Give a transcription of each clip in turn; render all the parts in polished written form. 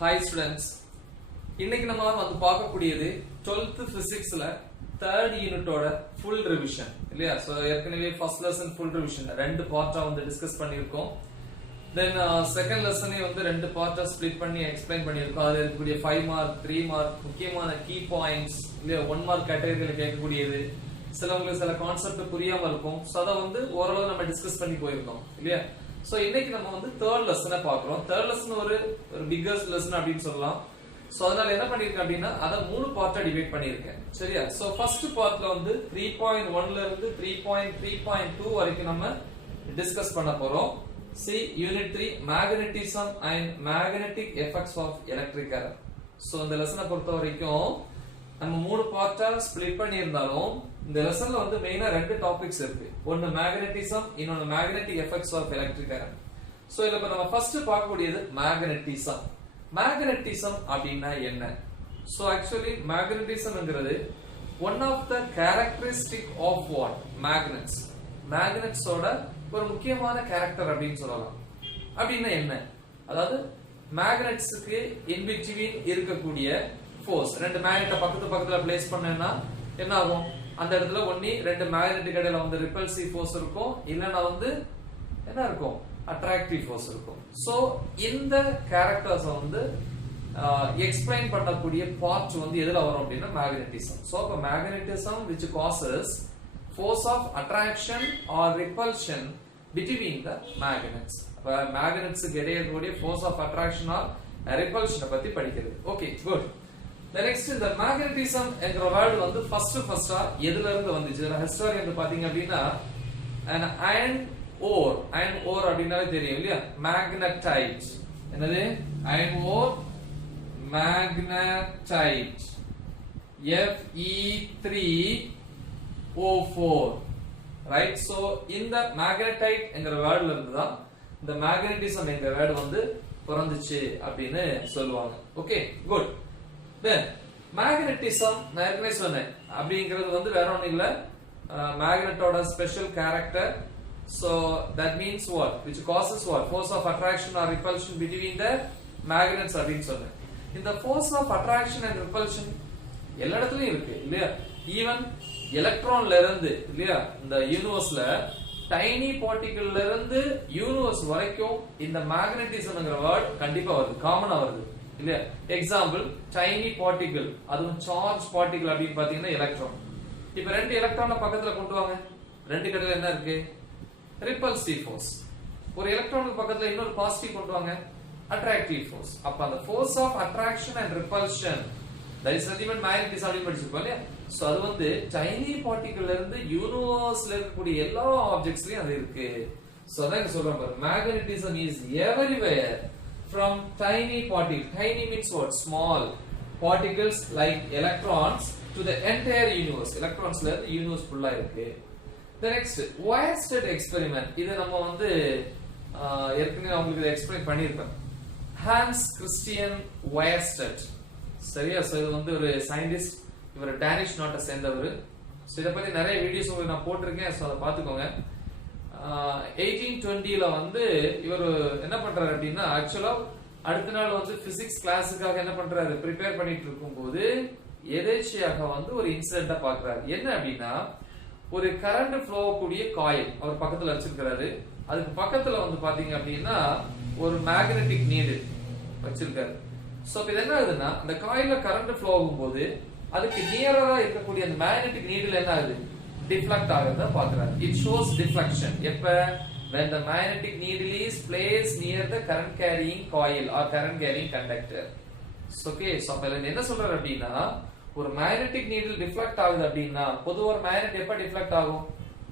Hi students. இன்னைக்கு நம்ம வந்து பார்க்கக்கூடியது 12th physicsல 3rd யூனிட்டோட full revision இல்லையா? சோ ஏற்கனவே first lesson full revision ரெண்டு பார்ட்டா வந்து டிஸ்கஸ் பண்ணிருக்கோம். Then second lesson வந்து ரெண்டு பார்ட்டா ஸ்ப்ளிட் பண்ணி எக்ஸ்பிளைன் பண்ணிருக்கோம். அதுல இருக்கக்கூடிய 5 மார்க் 3 மார்க் முக்கியமான கீ பாயிண்ட்ஸ் இல்லையா 1 மார்க் கேட்டகரியில கேட்கக்கூடியது சிலவங்களுக்கு சில கான்செப்ட் புரியாம இருக்கும். சோ அத வந்து ஓரளவு நம்ம டிஸ்கஸ் பண்ணி போயிருக்கோம் இல்லையா? சோ இன்னைக்கு நம்ம வந்து third lesson பார்க்கிறோம். third lesson ஒரு பிக்கஸ்ட் lesson அப்படினு சொல்லலாம். சோ அதனால என்ன பண்ணிருக்கேன் அப்படினா அத மூணு பார்ட்டா டிவைட் பண்ணிருக்கேன். சரியா? சோ ஃபர்ஸ்ட் பார்ட்ல வந்து 3.1 ல இருந்து 3.3.2 வரைக்கும் நம்ம டிஸ்கஸ் பண்ண போறோம். See unit 3 magnetism and magnetic effects of electric current. So இந்த லெசனை பொறுத்த வரைக்கும் நம்ம மூணு பார்ட்டா ஸ்ப்ளிட் பண்ணி இருந்தாலும் இந்த லெசன்ல வந்து மெயினா ரெண்டு டாபிக்ஸ் இருக்கு. ஒன்னு magnetism, இன்னொன்னு magnetic effects of electric current. So இதுல நம்ம ஃபர்ஸ்ட் பார்க்கக்கூடியது magnetism. magnetism அப்படினா என்ன? சோ ஆக்சுவலி magnetismங்கிறது one of the characteristic of what? Magnets. magnets ஓட ஒரு முக்கியமான கேரக்டர் அப்படினு சொல்லலாம். அப்படினா என்ன? அதாவது magnetsக்கு in between இருக்கக்கூடிய force ரெண்டு மேக்னெட்ட பக்கத்துல பிளேஸ் பண்ணேன்னா என்ன ஆகும்? அந்த இடத்துல ஒண்ணி ரெண்டு மேக்னெட்டிக் இடையில வந்து ரிப்பல்சிவ் ஃபோர்ஸ் இருக்கும், இல்லனா வந்து என்ன இருக்கும்? அட்ராக்டிவ் ஃபோர்ஸ் இருக்கும். சோ இந்த கேரக்டர்ஸ் வந்து எக்ஸ்பிளைன் பண்ணக்கூடிய பார்ட் வந்து எதுல வரும் அப்படினா மேக்னெட்டிசம். சோ அப்ப magnetism which causes force of attraction or repulsion between the magnets. அப்ப மேக்னெட்ஸ்க்கு இடையே இருக்கக்கூடிய force of attraction or repulsion பத்தி படிக்கிறது. Okay, good. The next இந்த magnetism என்கிற வேர்ட் வந்து ஃபர்ஸ்டா எதுல இருந்து வந்துச்சு? ஹிஸ்டரி வந்து பாத்தீங்க அப்படினா an iron ore அப்படினாலே தெரியும் இல்லையா? magnetite. என்னது? iron ore magnetite Fe3O4, right? So இந்த magnetite என்கிற வேர்ட்ல இருந்து தான் இந்த magnetism என்கிற வேர்ட் வந்து பிறந்துச்சு அப்படினு சொல்லுவாங்க. Okay, good. Then magnetism நான் ஏற்கனவே சொன்னேன் அப்படிங்கிறது வந்து வேற ஒண்ணும் இல்ல, மேக்னெட்டோட special character. So that means what? Which causes what? Force of attraction or repulsion between the magnets அப்படின்னு சொன்னேன். இந்த force of attraction and repulsion எல்லா இடத்துலயும் இருக்கு இல்லையா? ஈவன் எலக்ட்ரான்ல இருந்து இல்லையா இந்த யூனிவர்ஸ்ல டைனி பார்ட்டிகிள்ல இருந்து யூனிவர்ஸ் வரைக்கும் இந்த மேக்னெட்டிசம்ங்கற வேர்ட் கண்டிப்பா வருது, காமனா வருது இல்லையா? எக்ஸாம்பிள் டைனி பார்ட்டிகிள், அதுவும் சார்ஜ் பார்ட்டிகிள் அப்படின்னு பாத்தீங்கன்னா எலக்ட்ரான். இப்ப ரெண்டு எலக்ட்ரானை பக்கத்துல கொண்டு வாங்க, ரெண்டு கடையில என்ன இருக்கு? Repulsive force. ஒரு எலக்ட்ரானுக்கு பக்கத்துல இன்னொரு பாசிட்டிவ் கொண்டு வாங்க, அட்ராக்டிவ் ஃபோர்ஸ். அப்ப அந்த force of attraction and repulsion that is nothing but magnetism அப்படின்னு படிச்சிருப்போம் இல்லையா? சோ அது வந்து டைனி பார்ட்டிகிள்ல இருந்து யூனிவர்ஸ்ல இருக்கக்கூடிய எல்லா ஆப்ஜெக்ட்ஸ்லயும் அது இருக்கு. சோ அதான் சொல்றேன் பாரு, magnetism is எவரிவேர் from tiny particle. Tiny means what? Small particles like electrons to the entire universe. Electrons la universe full-ஆ இருக்கு. The next Weierstrass experiment. இது நம்ம வந்து ஏற்கனவே உங்களுக்கு எக்ஸ்பிளைன் பண்ணிருக்கேன். Hans Christian Weierstrass. சரியா? சோ இது வந்து ஒரு சயின்டிஸ்ட், இவர் டானிஷ் நாட்டை சேர்ந்தவர். சோ இத பத்தி நிறைய வீடியோஸ் உங்களுக்கு நான் போட்டிருக்கேன், சோ அத பாத்துக்கோங்க. 1820ல வந்து இவர் என்ன பண்றாரு அப்படின்னா ஆக்சுவலா அடுத்த நாள் வந்து பிசிக்ஸ் கிளாஸுக்காக என்ன பண்றாரு, ப்ரிப்பேர் பண்ணிட்டு இருக்கும்போது எதேச்சியாக வந்து ஒரு இன்சிடென்ட்டா பாக்குறாரு. என்ன அப்படின்னா ஒரு கரண்ட் ஃப்ளோ கூடிய காயில் அவர் பக்கத்துல வச்சிருக்காரு. அதுக்கு பக்கத்துல வந்து பாத்தீங்க அப்படின்னா ஒரு மேக்னெட்டிக் நீடில் வச்சிருக்காரு. சோ இது என்ன ஆகுதுன்னா அந்த காயில்ல கரண்ட் ஃப்ளோ ஆகும்போது அதுக்கு நியரா இருக்கக்கூடிய அந்த மேக்னெட்டிக் நீடில் என்ன ஆகுது? deflect ஆகுறத பாக்குறாரு. It shows deflection எப்ப? when the magnetic needle is placed near the current carrying coil or current carrying conductor. Okay, so அப்ப என்ன சொல்றாரு அப்படின்னா ஒரு magnetic needle deflect ஆகுது அப்படின்னா பொதுவா ஒரு magnet எப்ப deflect ஆகும்?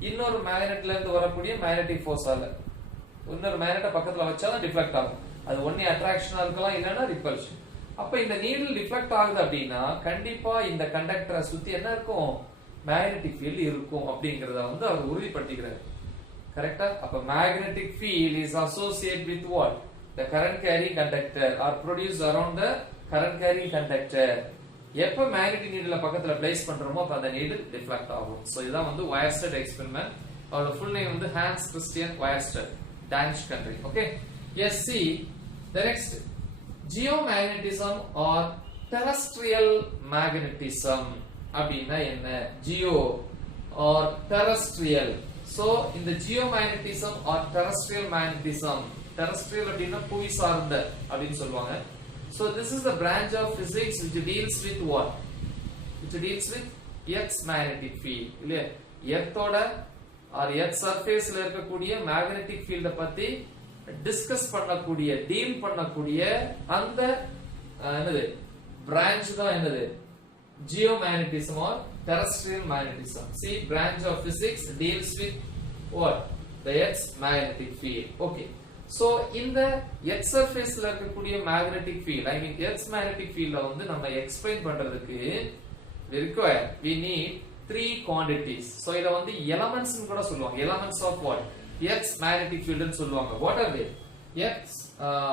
இன்னொரு magnetல இருந்து வரக்கூடிய magnetic force ஆல. இன்னொரு magnet பக்கத்துல வச்சாதான் deflect ஆகும். அது ஒண்ணே attraction இருக்கலாம் இல்லனா repulsion. அப்ப இந்த needle deflect ஆகுது அப்படின்னா கண்டிப்பா இந்த கண்டக்டரை சுத்தி என்ன இருக்கும்? மேக்னெட்டிக் ஃபீல்ட் இருக்கும் அப்படிங்கறத வந்து அவர் உறுதிப்படுத்திக்கிறார். கரெக்ட்டா? அப்ப magnetic field is associate with what? the current carrying conductor or produced around the current carrying conductor. எப்ப மேக்னெட்டிக் நீடில் பக்கத்துல பிளேஸ் பண்றோமோ அப்ப அந்த நீடில் டிஃப்ளெக்ட் ஆகும். சோ இதான் வந்து Weierstrass எக்ஸ்பெரிமெண்ட். அவரோட ஃபுல் நேம் வந்து Hans Christian Weierstrass, Danish country. Okay, yes, see the next geomagnetism or terrestrial magnetism அப்படினா என்ன? geo or terrestrial. So இந்த geomagnetism or terrestrial magnetism, terrestrial அப்படினா புவி சார்ந்த அப்படினு சொல்வாங்க. So this is the branch of physics which deals with what? Which deals with earth's magnetic field. இல்லையா? எர்த்தோட or earth surface ல இருக்கக்கூடிய magnetic field பத்தி டிஸ்கஸ் பண்ணக்கூடிய, டீல் பண்ணக்கூடிய அந்த என்னது branch தான் என்னது? Geomagnetism or terrestrial magnetism. See, branch of physics deals with what? The earth's magnetic field. Okay. So in the earth surface ல இருக்கக்கூடிய magnetic field, I mean earth's magnetic field ல வந்து நம்ம explain பண்றதுக்கு we need three quantities. So இத வந்து elements னு கூட சொல்லுவாங்க. Elements of what? Earth's magnetic field னு சொல்லுவாங்க. What are they? Earth's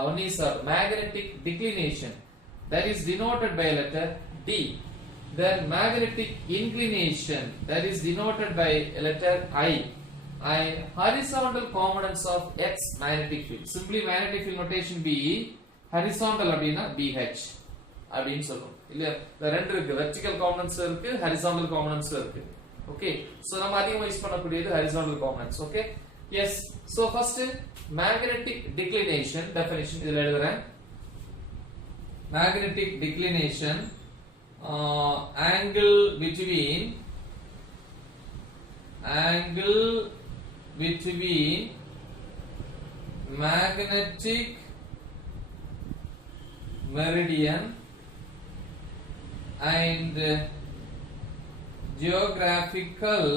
one is magnetic declination, that is denoted by letter D. Then magnetic inclination, that is denoted by letter I. And horizontal components of Earth's magnetic field. Simply magnetic field notation be horizontal அப்படினா BH அப்படினு சொல்றோம். இல்ல ரெண்டு இருக்கு, vertical components இருக்கு, horizontal components இருக்கு. Okay, so நம்ம அதிகமா யூஸ் பண்ணக்கூடியது horizontal components. Okay, yes. So first magnetic declination definition இதுல எழுதுறேன். Magnetic declination, angle between magnetic meridian and geographical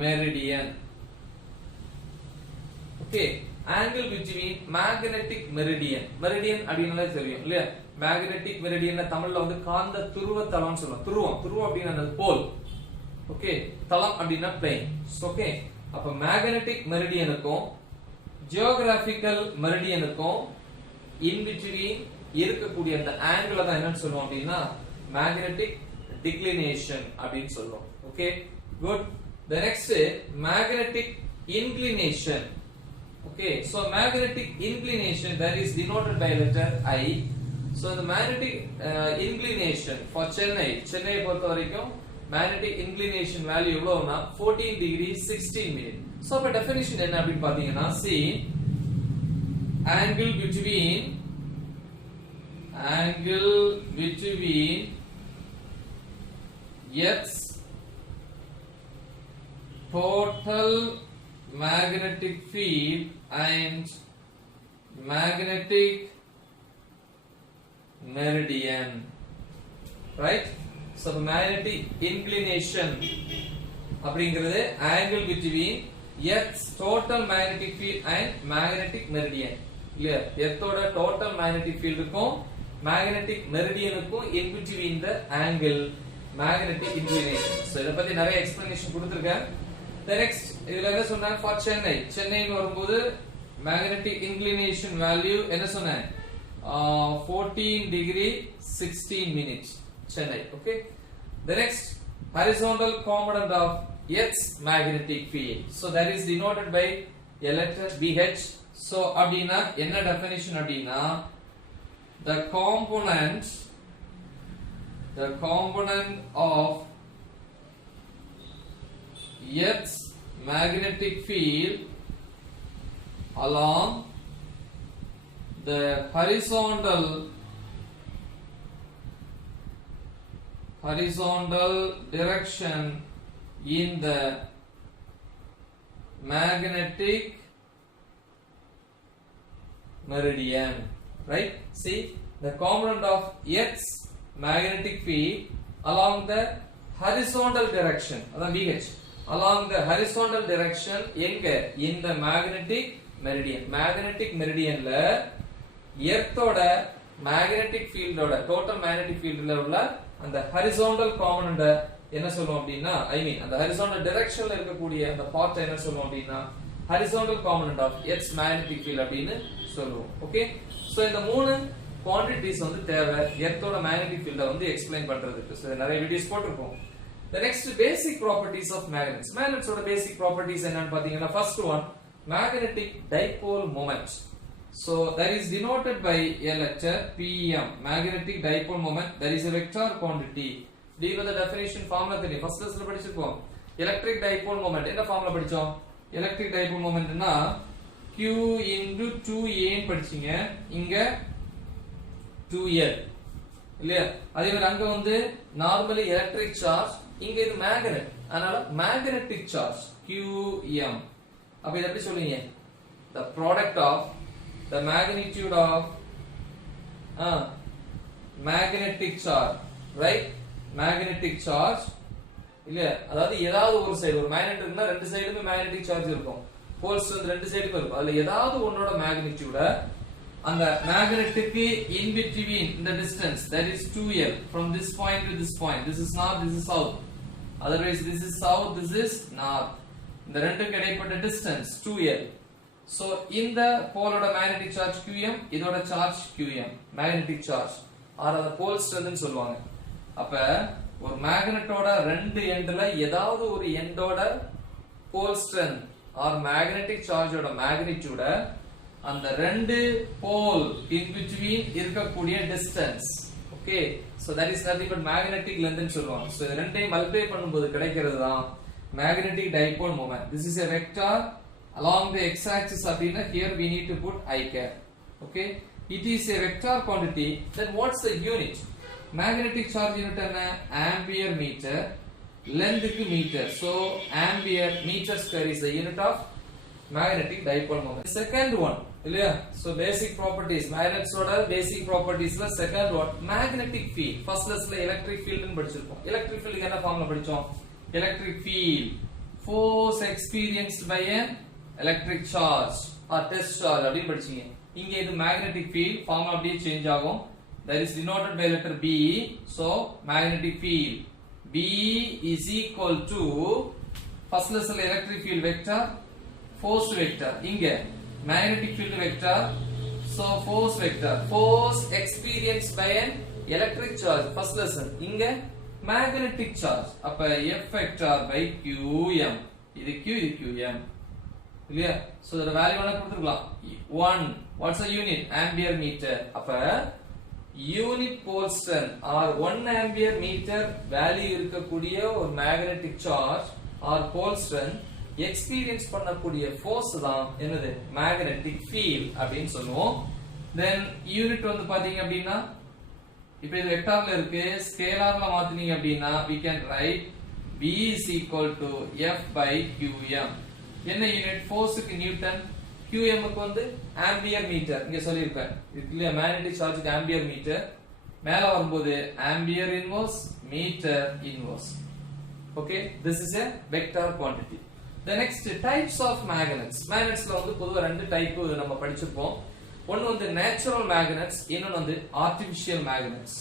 meridian. Okay, angle between magnetic meridian. Meridian அப்படினா தெரியும் இல்லையா? magnetic meridian தமிழ்ல வந்து காந்த துருவ தளம்னு சொல்லுவோம். துருவம் அப்படினா என்னது? போல். ஓகே, தளம் அப்படினா plane. ஓகே, அப்ப magnetic meridianக்கும் geographical meridianக்கும் in between இருக்கக்கூடிய அந்த angle தான் என்னன்னு சொல்லுவோம் அப்படினா magnetic declination அப்படினு சொல்லுவோம். Okay, good. The next magnetic inclination. Okay, so magnetic inclination, that is denoted by letter I. So the magnetic inclination for Chennai பொறுத்த வரைக்கும் magnetic inclination value எவ்வளவுனா 14 degree 16 minute. So அப்ப definition என்ன அப்படி பாத்தீங்கன்னா, see, angle between Earth's total magnetic field and magnetic meridian, right? So the magnetic inclination அப்படிங்கிறது angle between Earth's total magnetic field and magnetic meridian. இல்லையா? எர்த்தோட total magnetic field க்கும் magnetic meridian க்கும் in between the angle magnetic inclination. So இத பத்தி நிறைய explanation கொடுத்திருக்கேன். The next இதுல என்ன சொன்னா, for சென்னை வரும்போது magnetic inclination value என்ன சொன்னேன்? 14 degree 16 minutes Chennai. Okay, the next horizontal component of Earth's magnetic field, so that is denoted by a letter BH. So அப்படினா என்ன definition அப்படினா, the component of Earth's magnetic field along the horizontal direction in the magnetic meridian, right? See, the component of Earth's magnetic field along the horizontal direction, அதான் VH, along the horizontal direction எங்க? in the magnetic meridian. magnetic meridian ல எர்த்தோட magnetic field ஓட total magnetic field ல உள்ள அந்த horizontal component என்ன சொல்லுவோம் அப்படினா, I mean அந்த horizontal direction ல இருக்கக்கூடிய அந்த part என்ன சொல்லுவோம் அப்படினா horizontal component of Earth's magnetic field அப்படினு சொல்லுவோம். ஓகே, சோ இந்த மூணு quantities வந்து தேவை எர்த்தோட magnetic field வந்து explain பண்றதுக்கு. சோ நிறைய வீடியோஸ் போட்டுருக்கோம். The next basic properties of magnets. Magnets ஓட basic properties என்னன்னு பாத்தீங்கன்னா, first one magnetic dipole moment. So that is denoted by a letter PM, magnetic dipole moment. That is a vector quantity. Do you know the definition? Formula theni first lesson la padichirukom. Electric dipole moment enna formula padichom? Electric dipole moment na Q into 2A ன்னு படிச்சீங்க. இங்க 2L இல்லையா? அதே மாதிரி அங்க வந்து normally electric charge, இங்க இது மேக்னெட், அதனால மேக்னெட்டிக் சார்ஜ் QM. அப்ப இத எப்படி சொல்லுவீங்க? The product of the magnitude of magnetic charge, right? Magnetic charge இல்லையா? அதாவது ஏதாவது ஒரு சைடு, ஒரு மேக்னெட் இருக்குன்னா ரெண்டு சைடுமே மேக்னெட்டிக் சார்ஜ் இருக்கும். போல்ஸ் வந்து ரெண்டு சைடுமே இருக்கும். அதுல ஏதாவது ஒன்னோட மேக்னிட்யூட அந்த மேக்னெட்டுக்கு in between the distance, that is 2L, from this point to this point. This is north, this is south. Otherwise this is south, this is north. இந்த ரெண்டுக்கு இடைப்பட்ட distance 2L. So இந்த போலோட மேக்னெட்டிக் சார்ஜ் QM, இதோட charge QM, magnetic charge or அத pole ஸ்ட்ரென்த்னு சொல்லுவாங்க. அப்ப ஒரு மேக்னெட்டோட ரெண்டு எண்ட்ல ஏதாவது ஒரு எண்டோட போல் ஸ்ட்ரென்த் ஆர் மேக்னெட்டிக் சார்ஜோட மேக்னிட்யூட அந்த ரெண்டு போல் இன் பிட்வீன் இருக்கக்கூடிய distance. Okay, so that is nothing but magnetic length னு சொல்லுவாங்க. சோ இது ரெண்டையும் மல்டிப்ளை பண்ணும்போது கிடைக்கிறது தான் magnetic dipole moment. This is a vector along the x axis அப்படினா here we need to put I cap. Okay, it is a vector quantity. Then what's the unit? Magnetic charge unit என்ன? Ampere meter, length க்கு meter. So ampere meter square is the unit of magnetic dipole moment. Second one இல்லையா? So basic properties, magnets ஓட basic propertiesல second one magnetic field. First lessல electric field னு படிச்சிருப்போம். electric field என்ன formula படிச்சோம்? electric field force experienced by an electric charge or test charge அப்படி படிச்சீங்க. இங்க இது magnetic field ஃபார்முலா அப்படியே சேஞ்ச் ஆகும். That is denoted by letter B. So magnetic field B is equal to first lesson electric field vector, force vector. இங்க magnetic field vector, so force vector, force experienced by an electric charge first lesson. இங்க magnetic charge, அப்ப F vector by QM. இது Q, இது QM இல்லையா? so the value என்ன கொடுத்திருக்கலாம்? 1. what's the unit? ampere meter. அப்ப unit pole strength or 1 ampere meter value இருக்கக்கூடிய ஒரு magnetic charge or pole strength experience பண்ணக்கூடிய force தான் என்னது? magnetic field அப்படினு சொல்லுவோம். then unit வந்து பாத்தீங்க அப்படினா இப்போ இது வெக்டார்ல இருக்கு, ஸ்கேலார்ல மாத்துனீங்க அப்படினா we can write B is equal to F by QM. என்ன யூனிட்? ஃபோர்ஸ்க்கு நியூட்டன், QM க்கு வந்து ஆம்பியர் மீட்டர். இங்க சொல்லிருப்பேன் இதுல மேக்னெட்டிக் சார்ஜ்க்கு ஆம்பியர் மீட்டர், மேல வரும்போது ampere inverse, metre inverse. Okay, this is a vector quantity. The next types of magnets. magnetsல வந்து பொதுவா ரெண்டு டைப் நம்ம படிச்சிருப்போம். ஒன்னு வந்து நேச்சுரல் மேக்னெட்ஸ், இன்னொன்னு வந்து ஆர்டிஃபிஷியல் மேக்னெட்ஸ்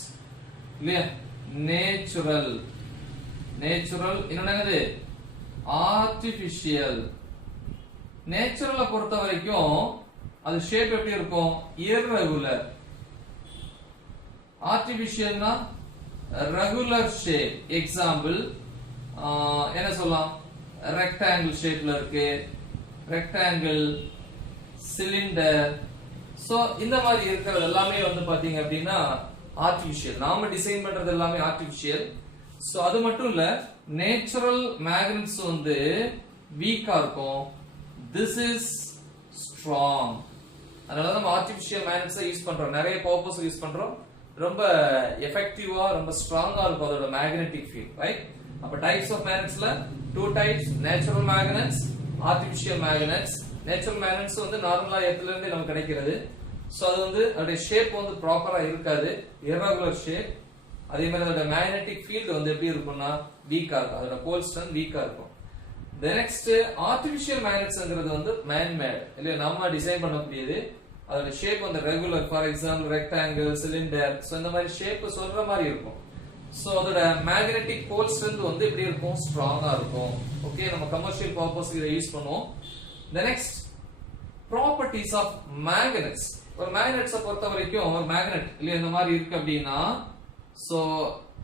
இல்லையா? நேச்சுரல் இன்னொன்னு என்னது? ஆர்டிஃபிஷியல். நேச்சுரலை பொறுத்த வரைக்கும் அது ஷேப் எப்படி இருக்கும்? irregular. ஆர்டிஃபிஷியல்னா ரெகுலர் ஷேப். எக்ஸாம்பிள் என்ன சொல்லலாம்? ரெக்டாங்கிள் ஷேப்ல இருக்கு, ரெக்டாங்கிள், சிலிண்டர். சோ இந்த மாதிரி இருக்கிறது எல்லாமே வந்து பாத்தீங்க அப்படின்னா ஆர்டிஃபிஷியல். நாம டிசைன் பண்றது எல்லாமே ஆர்டிஃபிஷியல். சோ அது மட்டும் இல்ல, நேச்சுரல் மேக்னெட்ஸ் வந்து வீக்கா இருக்கும், this is strong. அதனால நம்ம ஆர்டிஃபிஷியல் மேக்னெட்ஸ் யூஸ் பண்றோம், நிறைய பர்பஸ் யூஸ் பண்றோம். ரொம்ப எஃபெக்டிவா, ரொம்ப ஸ்ட்ராங்கா இருக்கும் அதோட மேக்னெட்டிக் ஃபீல்ட், ரைட்? அப்ப டைப்ஸ் ஆஃப் மேக்னெட்ஸ்ல two types, natural magnets, artificial magnets. Natural magnets வந்து நார்மலா எர்த்ல இருந்து நமக்கு கிடைக்கிறது. சோ அது வந்து அதோட ஷேப் வந்து ப்ராப்பரா இருக்காது, irregular ஷேப். அதே மாதிரி அதோட மேக்னெட்டிக் ஃபீல்ட் வந்து எப்படி இருக்கும்னா வீக்கா இருக்கும், அதோட போல் ஸ்ட்ரென்த் வீக்கா இருக்கும். The next artificial magnetsங்கிறது வந்து man made இல்ல, நம்ம டிசைன் பண்ணக்கூடியது. அதோட ஷேப் வந்து regular, for example rectangle, cylinder. So இந்த மாதிரி ஷேப் சொல்ற மாதிரி இருக்கும். சோ அதோட மேக்னெட்டிக் போல் ஸ்ட்ரென்த் வந்து எப்படி இருக்கும்? ஸ்ட்ராங்கா இருக்கும். ஓகே, நம்ம கமர்ஷியல் பர்பஸ்க்கு இத யூஸ் பண்ணுவோம். The next properties of magnets. ஒரு மேக்னெட்ஸை பொறுத்த வரைக்கும் ஒரு மேக்னெட் இல்ல இந்த மாதிரி இருக்கு அப்படின்னா, சோ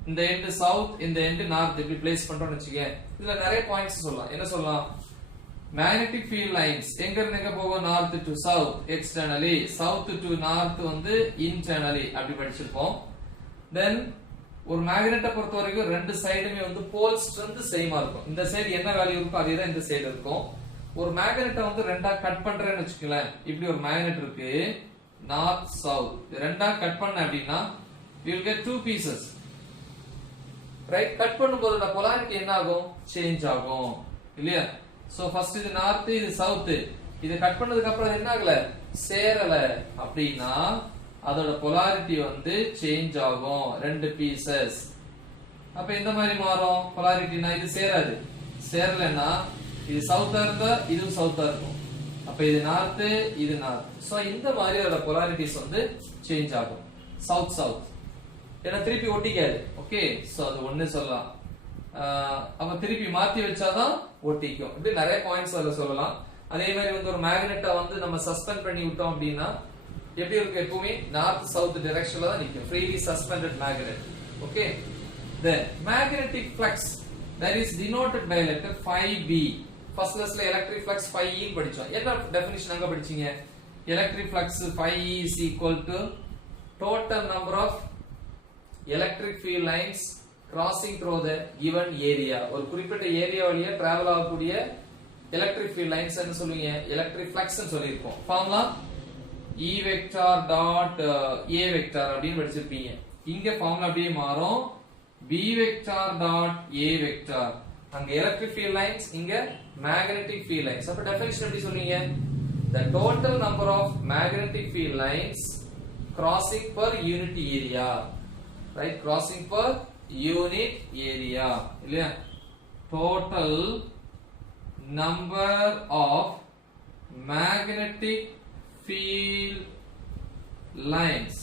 இந்த எண்ட் சவுத், இந்த எண்ட் நார்த் இப்படி பிளேஸ் பண்றோம்னு வெச்சுக்கங்க. இதுல நிறைய பாயிண்ட்ஸ் சொல்லலாம். என்ன சொல்லலாம்? magnetic field lines எங்க இருந்து எங்க போகும் north to south externally south to north வந்து internally அப்படி படிச்சிருப்போம் then ஒரு மேக்னெட்டை பொறுத்த வரைக்கும் ரெண்டு சைடுமே வந்து போல் ஸ்ட்ரெngth சேமா இருக்கும் இந்த சைடு என்ன வேல்யூ இருக்கோ அதே தான் இந்த சைடு இருக்கும் ஒரு மேக்னெட்டை வந்து ரெண்டா கட் பண்றேன்னு வெச்சுக்கலாம் இப்படி ஒரு மேக்னெட் இருக்கு north south ரெண்டா கட் பண்ண அப்படினா you will get two pieces right cut பண்ணும்போது the polarity என்ன ஆகும் சேஞ்ச் ஆகும் இல்லையா சோ ஃபர்ஸ்ட் இது நார்த் இது சவுத் இது கட் பண்ணதுக்கு அப்புறம் என்ன ஆகல சேரல அப்படினா அதோட polarity வந்து சேஞ்ச் ஆகும் ரெண்டு பீசஸ் அப்ப இந்த மாதிரி மாறும் polarityனா இது சேராது சேரலனா இது சவுத்தா இருந்தா இது சவுத்தா இருக்கும் அப்ப இது நார்த் இது நார்த் சோ இந்த மாதிரி அதோட polarities வந்து சேஞ்ச் ஆகும் சவுத் சவுத் ஏன்னா திருப்பி ஒட்டிக்காது ஓகே சோ அது ஒண்ணு சொல்லலாம் அப்ப திருப்பி மாத்தி வச்சாதான் ஒட்டிக்கும் இப்படி நிறைய பாயிண்ட்ஸ் அதுல சொல்லலாம் அதே மாதிரி வந்து ஒரு மேக்னெட்டை வந்து நம்ம சஸ்பெண்ட் பண்ணி விட்டோம் அப்படின்னா எப்படி இருக்கு எப்பவுமே நார்த் சவுத் டைரக்ஷன்ல தான் நிக்கும் freely suspended magnet okay then magnetic flux that is denoted by letter phi b first lessல electric flux phi e ன்னு படிச்சோம் என்ன டெஃபினிஷன் அங்க படிச்சீங்க electric flux phi e is equal to total number of electric field lines crossing through the given area ஒரு குறிப்பிட்ட area வழியா travel ஆகக்கூடிய electric field lines என்ன சொல்லுவீங்க electric flux ன்னு சொல்லிருப்போம் formula E vector dot A vector அப்படினு படிச்சிருப்பீங்க இங்க ஃபார்முலா அப்படியே மாறும் B vector dot A vector அங்க electric field lines இங்க magnetic field lines அப்ப டெஃபினிஷன் எப்படி சொல்வீங்க the total number of magnetic field lines crossing per unit area right crossing per unit area இல்லையா total number of magnetic field lines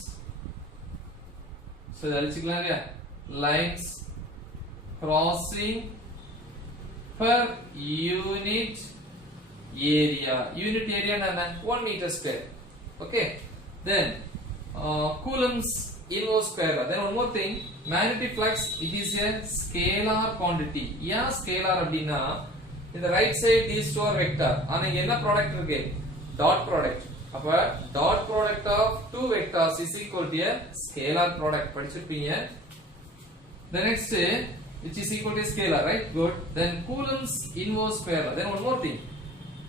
so அழிச்சுக்கலாம் இல்லையா lines crossing per unit area என்ன 1 meter square okay then coulombs inverse square then one more thing magnetic flux it is a scalar quantity yeah scalar அப்படினா in the right side these two are vector ஆனா என்ன product இருக்கு dot product அப்ப dot product of two vectors is equal to a scalar product படிச்சிருப்பீங்க the next which is equal to a scalar right good then coulombs inverse square then one more thing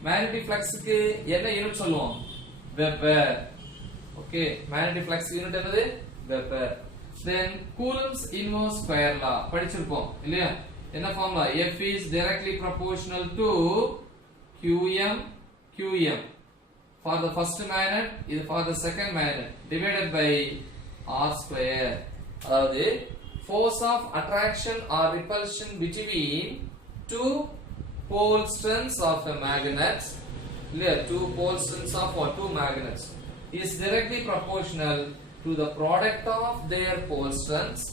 magnetic flux க்கு என்ன unit சொல்லுவோம் weber okay magnetic flux unit என்னது weber then coulombs inverse square law படிச்சிருப்போம் இல்லையா என்ன formula F is directly proportional to qm for the first magnet இது for the second magnet divided by r square அதாவது force of attraction or repulsion between two pole strengths of a magnet இல்லையா two pole strengths of two magnets is directly proportional to the product of their pole strengths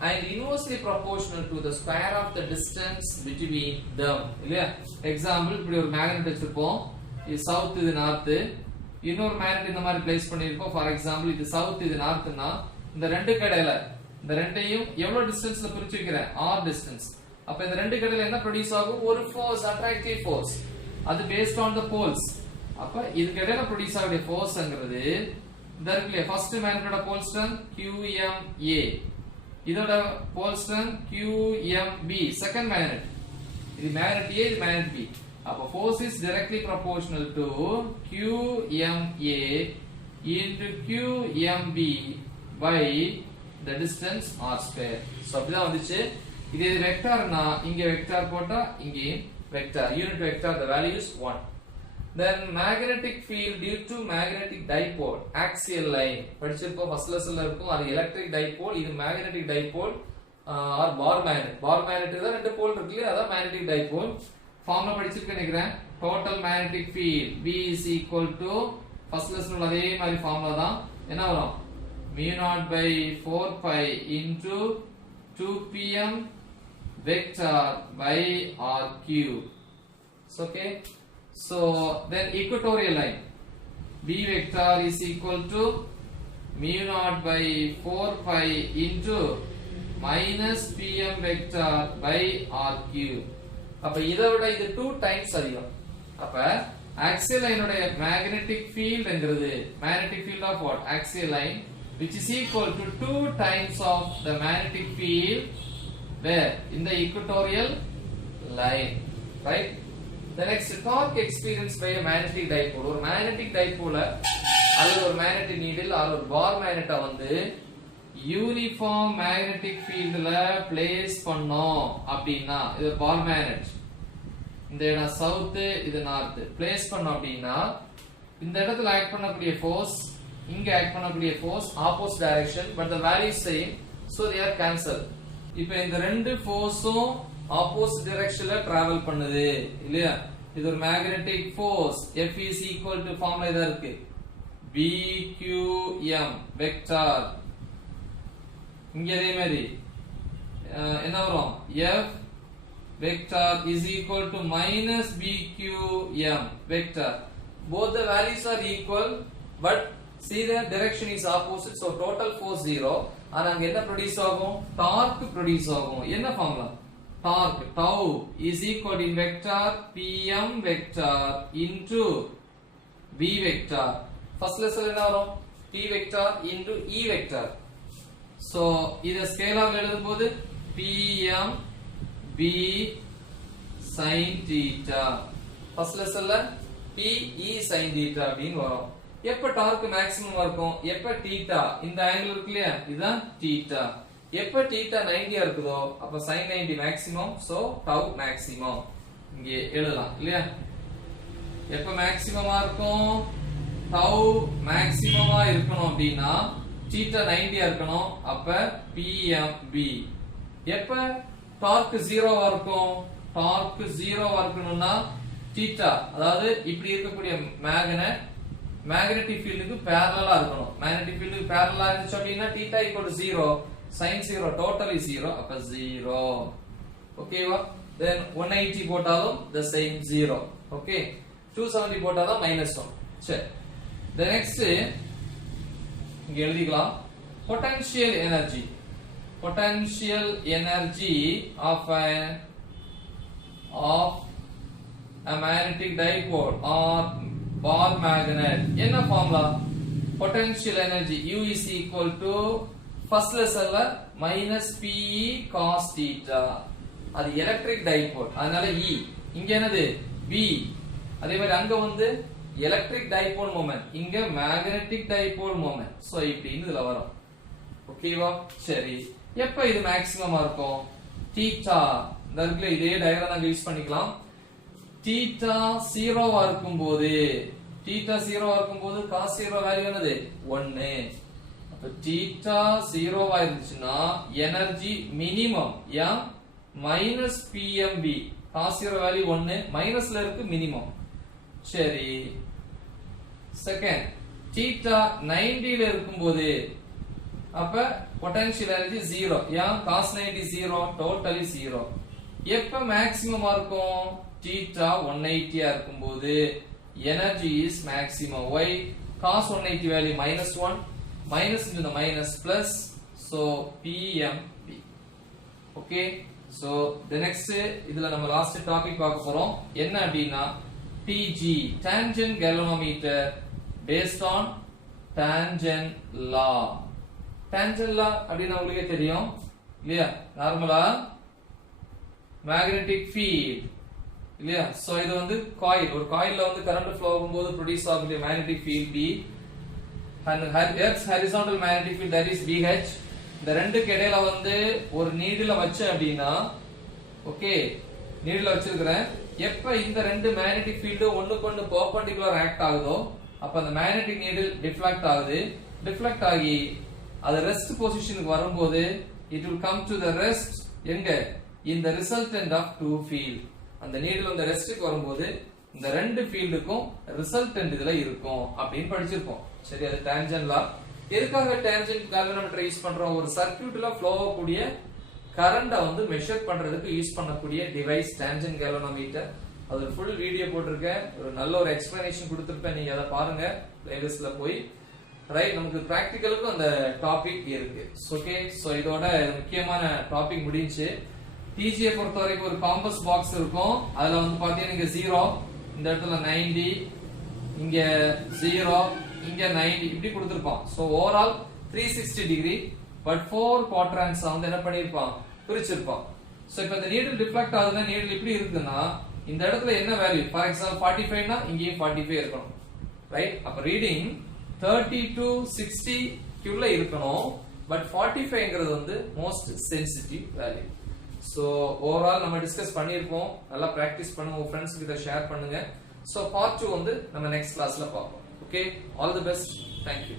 and inversely proportional to the square of the distance between them இல்லையா example இப்படி ஒரு magnet வச்சிருப்போம் இது south இது north இன்னொரு magnet இந்த மாதிரி place பண்ணிருக்கோம் ஃபார் எக்ஸாம்பிள் இது சவுத் இது நார்த்னா இந்த ரெண்டு கடையில இந்த ரெண்டையும் எவ்வளவு டிஸ்டன்ஸ்ல பிரிச்சு வைக்கிறேன் r டிஸ்டன்ஸ் அப்ப இந்த ரெண்டு கடையில என்ன ப்ரொடியூஸ் ஆகும் ஒரு ஃபோர்ஸ் அட்ராக்டிவ் ஃபோர்ஸ் அது பேஸ்ட் ஆன் தி போல்ஸ் அப்ப இதுக்கு இடையில ப்ரொடியூஸ் ஆகக்கூடிய ஃபோர்ஸ்ங்கிறது இந்த இருக்குல ஃபர்ஸ்ட் மேக்னெட்டோட போல் ஸ்ட்ரெngth qma இதோட போல் ஸ்ட்ரெngth qmb செகண்ட் மேக்னெட் இது மேக்னெட் A இது மேக்னெட் B அப்ப force is directly proportional to qma into qmb by the distance r square so அப்படிதான் வந்துச்சு இது வெக்டார்னா இங்க வெக்டார் போட்டா இங்க vector unit vector the value is 1 then magnetic field due to magnetic dipole axial line படிச்சிருப்போம் first லெசன்ல இருக்கும் அது electric dipole இது magnetic dipole or bar magnet தான் ரெண்டு போல் இருக்குல அதான் magnetic dipole ஃபார்முலா படிச்சிருக்கேன் நினைக்கிறேன் total magnetic field B is equal to first lesson உள்ள அதே மாதிரி ஃபார்முலா தான் என்ன வரும் mu naught by 4 pi into 2pm vector by r cube so okay so then equatorial line B vector is equal to mu naught by 4 pi into minus pm vector by r cube அப்ப இதை விட இது 2 times அதிகம் அப்ப axial line உடைய magnetic field என்கிறது magnetic field of what? Axial line which is equal to 2 times of the magnetic field where? In the equatorial line, right? The next, torque experienced by a magnetic dipole. ஒரு magnetic dipole அல்லது ஒரு magnetic needle அல்லது ஒரு bar magnet வந்து uniform magnetic ஃபீல்ட்ல place பண்ணோம் அப்படின்னா, இது பார் மேக்னெட், இந்த இடம் சவுத், இது நார்த், பிளேஸ் பண்ணோம் அப்படின்னா இந்த இடத்துல ஆக்ட் பண்ணக்கூடிய ஃபோர்ஸ், இங்க ஆக்ட் பண்ணக்கூடிய force opposite direction, but the value same, so they are cancel. இப்போ இந்த ரெண்டு ஃபோர்ஸும் ஆப்போசிட் டைரக்ஷன்ல டிராவல் பண்ணுது இல்லையா? இது ஒரு magnetic force. F is equal to formula இதா இருக்கு, BQM வெக்டார். இங்க அதே மாதிரி என்ன வரும்? F vector is equal to minus BQM vector. Both the values are equal, but see the direction is opposite, so total force 0. ஆனா அங்க என்ன ப்ரொடியூஸ் ஆகும்? டார்க் ப்ரொடியூஸ் ஆகும். என்ன formula? Torque tau is equal in vector PM vector into V vector. First லெசன்ல என்ன வரும்? P vector into E vector. So இத ஸ்கேலார் எழுதும்போது PM B sin theta. First லெசன்ல P E sin theta அப்படினு வரும். எப்ப டார்க் மேக்ஸிமம் இருக்கும்? எப்ப θ இந்த ஆங்கிள் இருக்கு இல்லையா, இதுதான் θ. எப்ப θ 90 இருக்குதோ அப்ப sin 90 maximum, so tau maximum இங்க எழுதலாம் இல்லையா? எப்ப மேக்ஸிமமா இருக்கும்? tau மேக்ஸிமமா இருக்கணும் அப்படின்னா θ 90 இருக்கணும், அப்ப PMB. எப்ப டார்க் 0 இருக்கும்? டார்க் 0 இருக்கணும்னா θ, அதாவது இப்படி இருக்கக்கூடிய மேக்னெட்டிக் ஃபீல்டுக்கு parallel இருக்கணும். மேக்னெட்டிக் ஃபீல்டுக்கு parallel இருந்துச்சு அப்படினா θ 0, sin 0 totally 0, அப்ப 0. ஓகேவா? then 180 போட்டாலும் the same 0. ஓகே, 270 போட்டாலும் -1. சரி, the next இங்க எழுதிக்கலாம். potential energy of a magnetic dipole or bar magnet. என்ன formula? potential energy U is equal to first lessonல minus PE cos theta. அது electric dipole, அதனால E. இங்க என்னது? B. அதே மாதிரி அங்க வந்து எலக்ட்ரிக் டைபோல் மொமெண்ட், இங்க மேக்னெட்டிக் டைபோல் மொமெண்ட். சோ இப்படின்னு இதுல வரும். ஓகேவா? சரி, எப்ப இது மேக்ஸிமமா இருக்கும்? தீட்டா இந்த இருக்குல, இதே டயகிராம் நாங்க யூஸ் பண்ணிக்கலாம். தீட்டா 0வா இருக்கும்போது, தீட்டா 0வா இருக்கும்போது cos 0 வேல்யூ என்னது? 1. அப்ப தீட்டா 0வா இருந்துச்சுன்னா எனர்ஜி மினிமம் யா மைனஸ் PMB. cos 0 வேல்யூ 1, மைனஸ்ல இருக்கு மினிமம். சரி, செகண்ட் தீட்டா 90 ல இருக்கும்போது அப்ப பொட்டன்ஷியல் எனர்ஜி 0. ஏன்? cos 90 0, totally 0. எப்ப மேக்ஸிமமா இருக்கும்? தீட்டா 180 ஆ இருக்கும்போது energy is maximum. why? cos 180 value -1, minus into the minus plus, so PMB. okay, so the next இதுல நம்ம லாஸ்ட் டாபிக் பார்க்க போறோம். என்ன அப்படினா TG, tangent galvanometer based on tangent law. tangent law அப்படினா உங்களுக்கு தெரியும் இல்லையா? நார்மலா மேக்னெட்டிக் ஃபீல்ட் இல்லையா? சோ இது வந்து காயில், ஒரு காயில்ல வந்து கரண்ட் ஃப்ளோ ஆகும்போது ப்ரொடியூஸ் ஆகக்கூடிய magnetic field B and Earth's horizontal magnetic field, that is BH. இந்த ரெண்டுக்கு இடையில வந்து ஒரு நீடில வச்ச அப்படினா, ஓகே, நீடில வச்சிருக்கிறேன். எப்ப இந்த ரெண்டு மேக்னெட்டிக் ஃபீல்ட் ஒண்ணுக்கு ஒண்ணு பெர்பெண்டிகுலர் ஆக்ட் ஆகுதோ அப்ப அந்த மேக்னெட்டிக் நீடில் டிஃப்ளெக்ட் ஆகுது. டிஃப்ளெக்ட் ஆகி அது ரெஸ்ட் பொசிஷனுக்கு வரும்போது it will come to the rest எங்க? in the resultant of two field. அந்த நீடில் அந்த ரெஸ்ட்க்கு வரும்போது இந்த ரெண்டு ஃபீல்டுக்கும் ரிசல்டன்ட் இதுல இருக்கும் அப்படின்னு படிச்சிருக்கோம். சரி, அது டான்ஜென்ட் லா. எதுக்காக டான்ஜென்ட் கால்வனோமீட்டர் யூஸ் பண்றோம்? ஒரு சர்க்யூட்ல ஃப்ளோ ஆகக்கூடிய கரண்ட வந்து மெஷர் பண்றதுக்கு யூஸ் பண்ணக்கூடிய டிவைஸ் டான்ஜென்ட் கால்வனோமீட்டர். அது ஒரு ஃபுல் வீடியோ போட்டிருக்கேன், ஒரு நல்ல ஒரு எக்ஸ்பிளனேஷன் கொடுத்திருப்பேன், நீங்க அதை பாருங்க பிளேலிஸ்ட்ல போய். ரைட், நமக்கு பிராக்டிகலுக்கும் அந்த டாபிக் இருக்கு. ஓகே, சோ இதோட முக்கியமான டாபிக் முடிஞ்சு. டிஜியை பொறுத்த வரைக்கும் ஒரு காம்பஸ் பாக்ஸ் இருக்கும், அதுல வந்து பாத்தீங்கன்னா 0 இந்த இடத்துல 90, இங்க 0, இங்க 90 இப்படி கொடுத்திருப்பான். So overall 360 degree, but 4 quadrants வந்து என்ன பண்ணிருப்பான், பிரிச்சிருப்பான். சோ இப்போ இந்த நீடில் ரிஃப்ளெக்ட் ஆகுதுன்னா நீடில் இப்படி இருக்குன்னா இந்த இடத்துல என்ன வேல்யூ, ஃபார் எக்ஸாம்பிள் 45 னா இங்கேயும் 45 இருக்கணும், ரைட்? அப்ப ரீடிங் 30 to 60 குள்ள இருக்கணும், பட் 45ங்கிறது வந்து most sensitive value. So overall நம்ம டிஸ்கஸ் பண்ணிருப்போம். நல்லா பிராக்டிஸ் பண்ணுங்க, உங்க ஃப்ரெண்ட்ஸ் கிட்ட ஷேர் பண்ணுங்க. சோ பார்ட் 2 வந்து நம்ம நெக்ஸ்ட் கிளாஸ்ல பார்ப்போம். Okay, all the best, thank you.